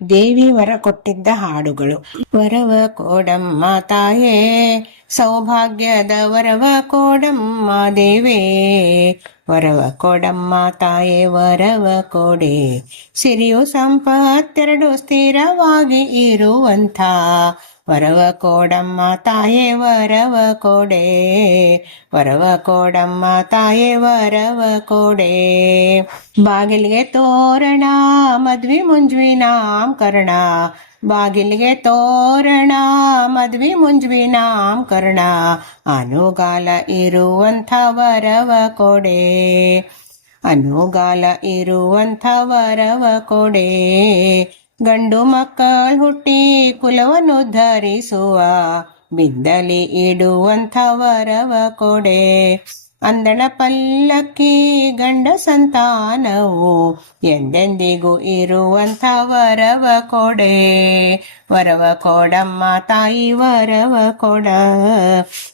ದೇವಿ ವರ ಕೊಟ್ಟಿದ್ದ ಹಾಡುಗಳು. ವರವ ಕೋಡಮ್ಮ ತಾಯೇ, ಸೌಭಾಗ್ಯದ ವರವ ಕೋಡಮ್ಮ ದೇವೇ. ವರವ ಕೋಡಮ್ಮ ತಾಯೇ, ವರವ ಕೋಡೆ. ಸಿರಿಯು ಸಂಪತ್ತೆರಡು ಸ್ಥಿರವಾಗಿ ಇರುವಂಥ ವರವ ಕೋಡಮ್ಮ ತಾಯೇ, ವರವ ಕೋಡೆ. ವರವ ಕೋಡಮ್ಮ ತಾಯೇ, ವರವ ಕೋಡೆ. ಬಾಗಿಲಿಗೆ ತೋರಣ, ಮದ್ವಿ ಮುಂಜ್ವಿ ನಾಮಕರಣ. ಬಾಗಿಲಿಗೆ ತೋರಣ, ಮದ್ವಿ ಮುಂಜ್ವಿ ನಾಮಕರಣ. ಅನುಗಾಲ ಇರುವಂಥ ವರವ ಕೊಡೆ. ಅನುಗಾಲ ಇರುವಂಥ ವರವ ಕೊಡೆ. ಗಂಡು ಮಕ್ಕಳು ಹುಟ್ಟಿ ಕುಲವನ್ನು ಧರಿಸುವ ಬಿದ್ದಲಿ ಇಡುವಂಥ ವರವ ಕೊಡೆ. ಅಂದಣ ಪಲ್ಲಕ್ಕಿ ಗಂಡ ಸಂತಾನವು ಎಂದೆಂದಿಗೂ ಇರುವಂಥ ವರವ ಕೊಡೆ. ವರವ ಕೋಡಮ್ಮ ತಾಯಿ, ವರವ ಕೊಡ.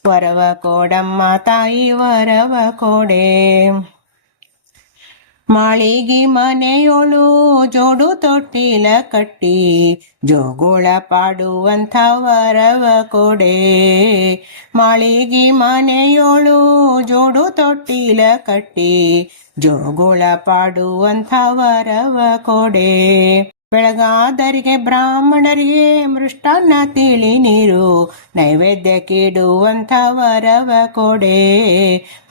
ವರವ ಕೋಡಮ್ಮ ತಾಯಿ, ವರವ ಕೊಡೆ. ಮಾಳಿಗಿ ಮನೆಯೋಳು ಜೋಡು ತೊಟ್ಟಿಲ ಕಟ್ಟಿ ಜೋಗುಳ ಪಾಡುವಂಥ ವರವ ಕೊಡೆ. ಮಾಳಿಗಿ ಮನೆಯೋಳು ಜೋಡು ತೊಟ್ಟಿಲ ಕಟ್ಟಿ ಜೋಗುಳ ಪಾಡುವಂಥ ವರವ ಕೊಡೆ. ಬೆಳಗಾದರಿಗೆ ಬ್ರಾಹ್ಮಣರಿಗೆ ಮೃಷ್ಟಾನ್ನ ತಿಳಿ ನೀರು ನೈವೇದ್ಯಕ್ಕಿಡುವಂಥ ವರವ ಕೊಡೆ.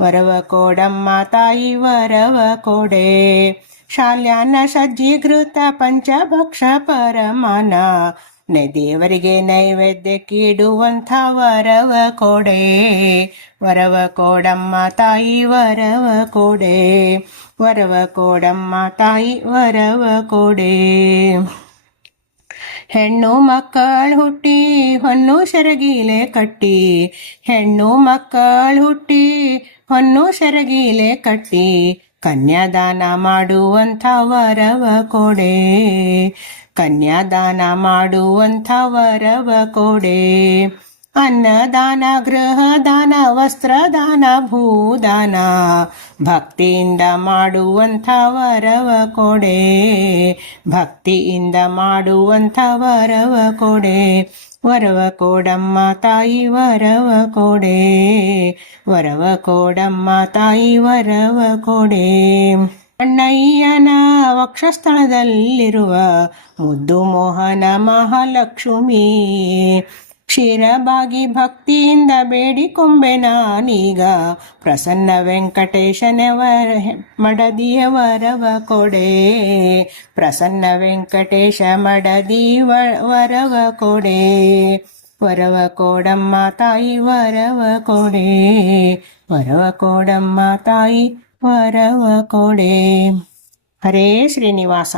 ವರವ ಕೋಡಮ್ಮ ತಾಯಿ, ವರವ ಕೊಡೆ. ಶಾಲ್ಯಾನ ಸಜ್ಜೀಕೃತ ಪಂಚಭಕ್ಷ ಪರಮಾನ ದೇವರಿಗೆ ನೈವೇದ್ಯಕ್ಕಿಡುವಂಥ ವರವ ಕೊಡೆ. ವರವ ಕೋಡಮ್ಮ ತಾಯಿ, ವರವ ಕೊಡೆ. ವರವ ಕೋಡಮ್ಮ ತಾಯಿ, ವರವ ಕೊಡೆ. ಹೆಣ್ಣು ಮಕ್ಕಳು ಹುಟ್ಟಿ ಹೊನ್ನು ಸೆರಗೀಲೆ ಕಟ್ಟಿ. ಹೆಣ್ಣು ಮಕ್ಕಳು ಹುಟ್ಟಿ ಹೊನ್ನು ಸೆರಗೀಲೆ ಕಟ್ಟಿ ಕನ್ಯಾದಾನ ಮಾಡುವಂಥ ವರವ ಕೊಡೆ. ಕನ್ಯಾದಾನ ಮಾಡುವಂಥ ವರವ ಕೊಡೆ. ಅನ್ನದಾನ, ಗೃಹದಾನ, ವಸ್ತ್ರದಾನ, ಭೂದಾನ ಭಕ್ತಿಯಿಂದ ಮಾಡುವಂಥ ವರವ ಕೊಡೆ. ಭಕ್ತಿಯಿಂದ ಮಾಡುವಂಥ ವರವ ಕೊಡೆ. ವರವ ಕೋಡಮ್ಮ ತಾಯಿ, ವರವ ಕೊಡೆ. ವರವ ಕೋಡಮ್ಮ ತಾಯಿ, ವರವ ಕೊಡೆ. ಅಣ್ಣಯ್ಯನ ವಕ್ಷಸ್ಥಳದಲ್ಲಿರುವ ಮುದ್ದು ಮೋಹನ ಮಹಾಲಕ್ಷ್ಮೀ, ಕ್ಷೀರಭಾಗಿ ಭಕ್ತಿಯಿಂದ ಬೇಡಿಕೊಂಬೆ ನಾನೀಗ. ಪ್ರಸನ್ನ ವೆಂಕಟೇಶನ ಮಡದಿಯ ವರವ ಕೊಡೆ. ಪ್ರಸನ್ನ ವೆಂಕಟೇಶ ಮಡದಿ ವರವ ಕೊಡೆ. ವರವ ಕೋಡಮ್ಮ ತಾಯಿ, ವರವ ಕೊಡೆ. ವರವ ಕೋಡಮ್ಮ ತಾಯಿ, ವರವ ಕೊಡೆ. ಹರೇ ಶ್ರೀನಿವಾಸ.